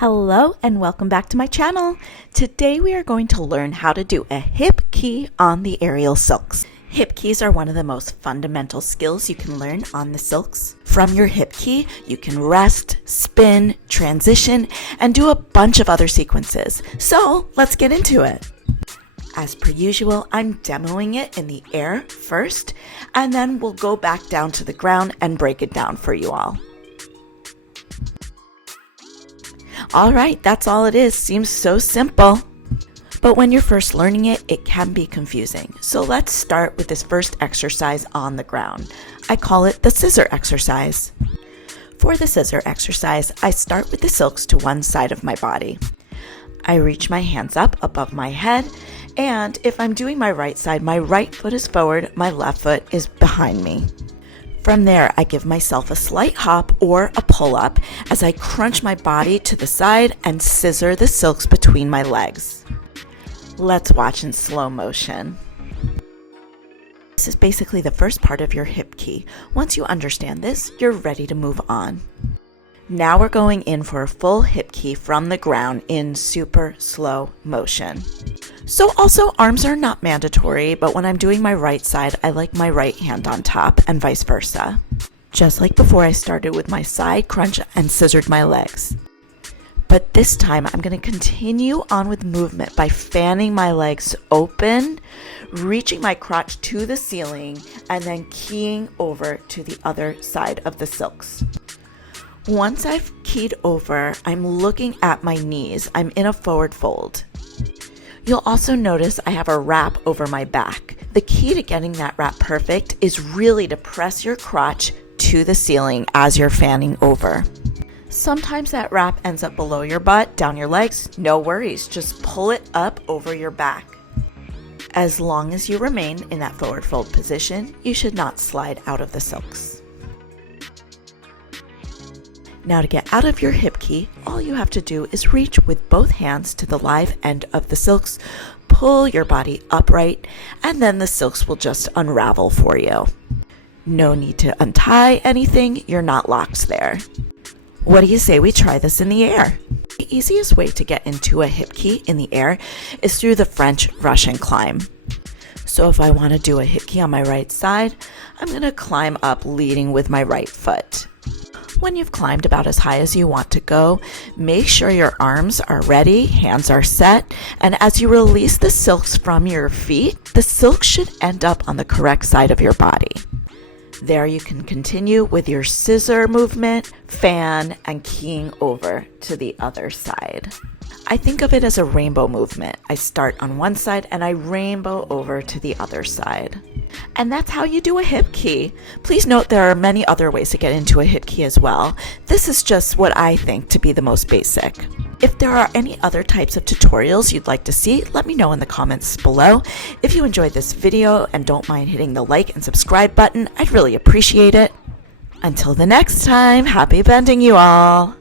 Hello and welcome back to my channel. Today we are going to learn how to do a hip key on the aerial silks. Hip keys are one of the most fundamental skills you can learn on the silks. From your hip key, you can rest, spin, transition, and do a bunch of other sequences. So let's get into it. As per usual, I'm demoing it in the air first, and then we'll go back down to the ground and break it down for you all. Alright, that's all it is. Seems so simple. But when you're first learning it, it can be confusing. So let's start with this first exercise on the ground. I call it the scissor exercise. For the scissor exercise, I start with the silks to one side of my body. I reach my hands up above my head, and if I'm doing my right side, my right foot is forward, my left foot is behind me. From there, I give myself a slight hop or a pull-up as I crunch my body to the side and scissor the silks between my legs. Let's watch in slow motion. This is basically the first part of your hip key. Once you understand this, you're ready to move on. Now we're going in for a full hip key from the ground in super slow motion. So also, arms are not mandatory, but when I'm doing my right side, I like my right hand on top and vice versa. Just like before, I started with my side crunch and scissored my legs. But this time, I'm going to continue on with movement by fanning my legs open, reaching my crotch to the ceiling, and then keying over to the other side of the silks. Once I've keyed over, I'm looking at my knees. I'm in a forward fold. You'll also notice I have a wrap over my back. The key to getting that wrap perfect is really to press your crotch to the ceiling as you're fanning over. Sometimes that wrap ends up below your butt, down your legs. No worries, just pull it up over your back. As long as you remain in that forward fold position, you should not slide out of the silks. Now to get out of your hip key, all you have to do is reach with both hands to the live end of the silks, pull your body upright, and then the silks will just unravel for you. No need to untie anything, you're not locked there. What do you say we try this in the air? The easiest way to get into a hip key in the air is through the French Russian climb. So if I want to do a hip key on my right side, I'm going to climb up leading with my right foot. When you've climbed about as high as you want to go, make sure your arms are ready, hands are set, and as you release the silks from your feet, the silk should end up on the correct side of your body. There you can continue with your scissor movement, fan, and keying over to the other side. I think of it as a rainbow movement. I start on one side and I rainbow over to the other side. And that's how you do a hip key. Please note there are many other ways to get into a hip key as well. This is just what I think to be the most basic. If there are any other types of tutorials you'd like to see, let me know in the comments below. If you enjoyed this video and don't mind hitting the like and subscribe button, I'd really appreciate it. Until the next time, happy bending you all!